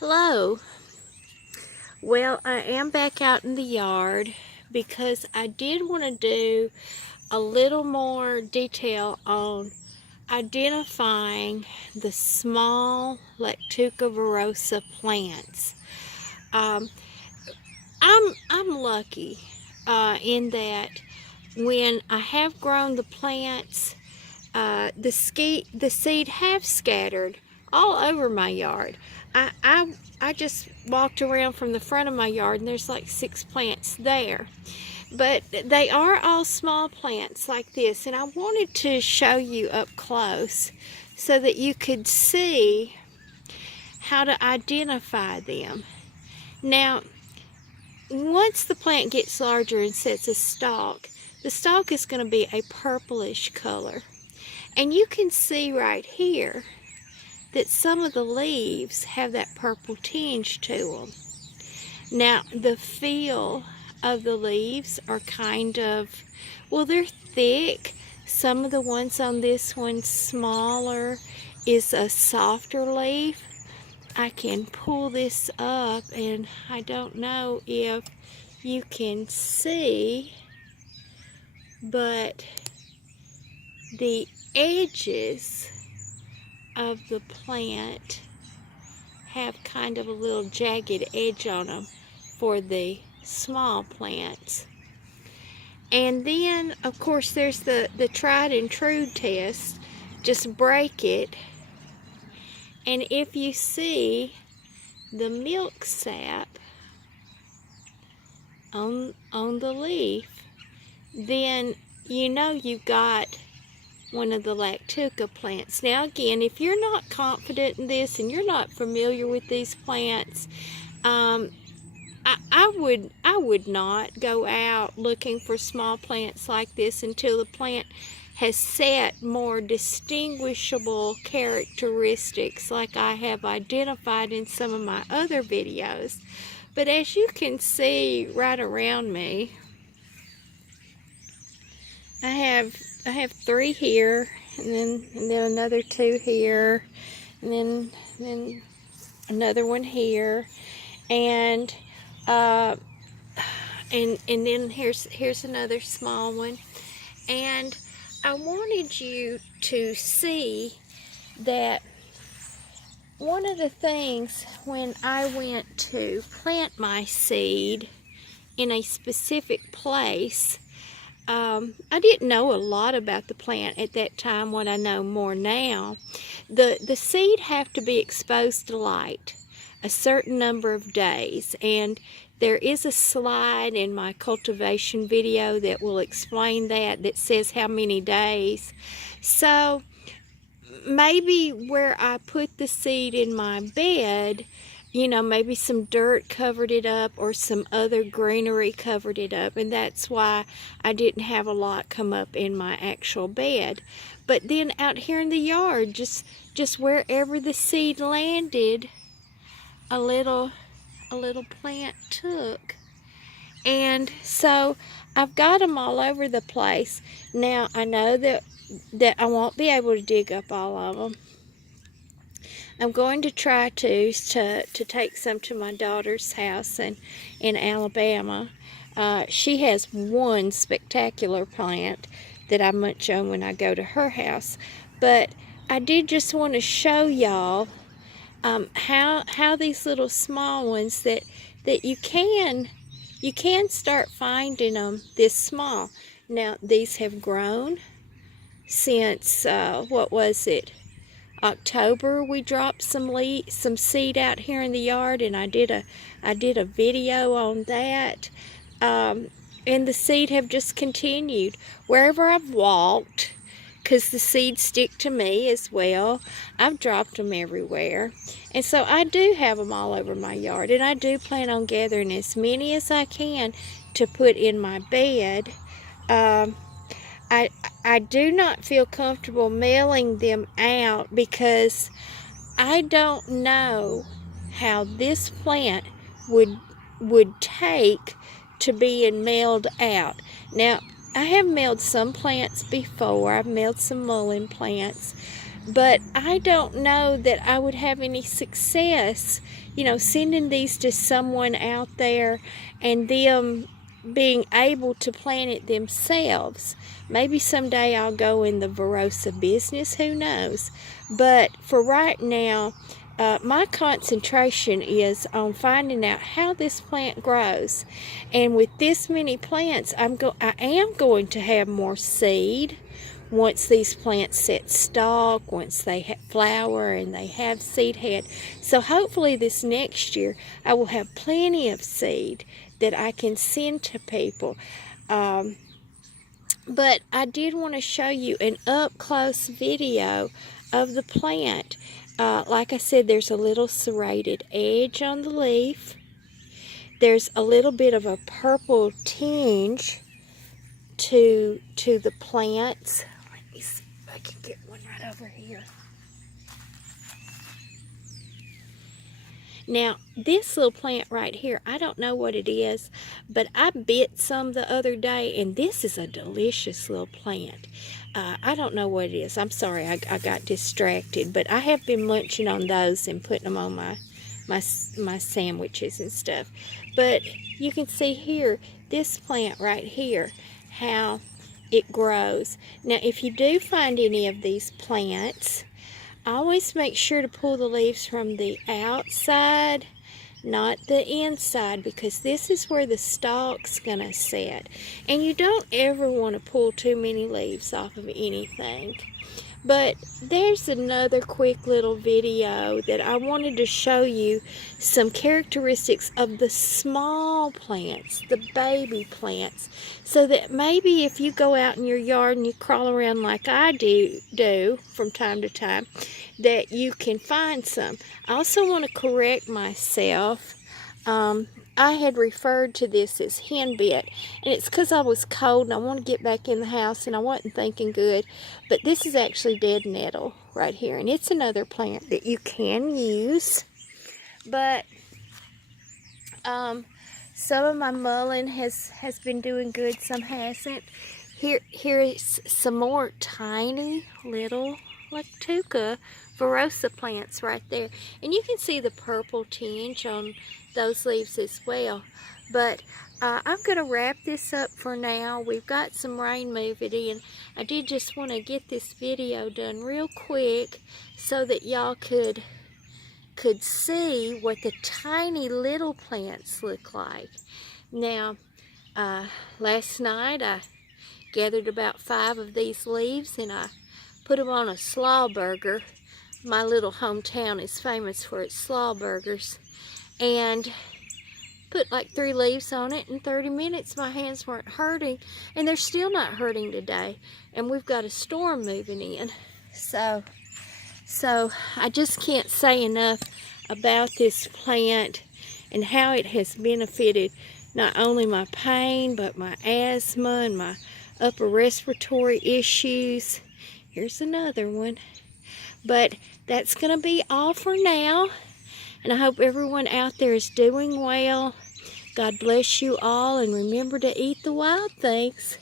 Hello. Well, I am back out in the yard because I did want to do a little more detail on identifying the small Lactuca virosa plants. Um, I'm lucky in that when I have grown the plants, the seed have scattered all over my yard. I just walked around from the front of my yard and there's like 6 plants there. But they are all small plants like this, and I wanted to show you up close so that you could see how to identify them. Now, once the plant gets larger and sets a stalk, the stalk is going to be a purplish color. And you can see right here that some of the leaves have that purple tinge to them. Now, the feel of the leaves are kind of, well, they're thick. Some of the ones on this one smaller is a softer leaf. I can pull this up and I don't know if you can see, but the edges of the plant have kind of a little jagged edge on them for the small plants. And then, of course, there's the tried and true test. Just break it, and if you see the milk sap on the leaf, then you know you've got one of the Lactuca plants. Now again, if you're not confident in this and you're not familiar with these plants, I would not go out looking for small plants like this until the plant has set more distinguishable characteristics like I have identified in some of my other videos. But as you can see right around me, I have 3 here, and then another 2 here, and then another one here, and then here's another small one. And I wanted you to see that one of the things when I went to plant my seed in a specific place, I didn't know a lot about the plant at that time, what I know more now. The seed have to be exposed to light a certain number of days, and there is a slide in my cultivation video that will explain that says how many days. So maybe where I put the seed in my bed, maybe some dirt covered it up or some other greenery covered it up, and that's why I didn't have a lot come up in my actual bed. But then out here in the yard, just wherever the seed landed, a little plant took. And so I've got them all over the place. Now I know that I won't be able to dig up all of them. I'm going to try to take some to my daughter's house in Alabama. She has one spectacular plant that I munch on when I go to her house. But I did just want to show y'all how these little small ones that you can start finding them this small. Now these have grown since what was it? October. We dropped some seed out here in the yard, and I did a video on that. And the seed have just continued wherever I've walked, because the seeds stick to me as well. I've dropped them everywhere, and so I do have them all over my yard, and I do plan on gathering as many as I can to put in my bed. I do not feel comfortable mailing them out because I don't know how this plant would take to being mailed out. Now, I have mailed some plants before. I've mailed some mullein plants, But I don't know that I would have any success, sending these to someone out there and them being able to plant it themselves. Maybe someday I'll go in the Virosa business, who knows? But for right now, my concentration is on finding out how this plant grows. And with this many plants, I am going to have more seed once these plants set stalk, once they flower and they have seed head. So hopefully this next year I will have plenty of seed that I can send to people. But I did want to show you an up-close video of the plant. Like I said, there's a little serrated edge on the leaf. There's a little bit of a purple tinge to the plants. Let me see if I can get one right over here. Now, this little plant right here, I don't know what it is, but I bit some the other day, and this is a delicious little plant. I don't know what it is. I'm sorry, I got distracted, but I have been munching on those and putting them on my sandwiches and stuff. But you can see here, this plant right here, how it grows. Now, if you do find any of these plants, always make sure to pull the leaves from the outside, not the inside, because this is where the stalk's gonna set. And you don't ever want to pull too many leaves off of anything. But there's another quick little video that I wanted to show you some characteristics of the small plants, the baby plants, so that maybe if you go out in your yard and you crawl around like I do from time to time, that you can find some. I also want to correct myself. I had referred to this as henbit, and it's because I was cold and I want to get back in the house and I wasn't thinking good. But this is actually dead nettle right here, and it's another plant that you can use. But some of my mullein has been doing good, some hasn't. Here is some more tiny little Lactuca Virosa plants right there, and you can see the purple tinge on those leaves as well. But I'm going to wrap this up for now. We've got some rain moving in. I did just want to get this video done real quick so that y'all could see what the tiny little plants look like. Now, last night I gathered about 5 of these leaves and I put them on a slaw burger. My little hometown is famous for its slaw burgers. And put like 3 leaves on it. In 30 minutes my hands weren't hurting, and they're still not hurting today. And we've got a storm moving in. So I just can't say enough about this plant and how it has benefited not only my pain, but my asthma and my upper respiratory issues. Here's another one. But that's going to be all for now. And I hope everyone out there is doing well. God bless you all, and remember to eat the wild things.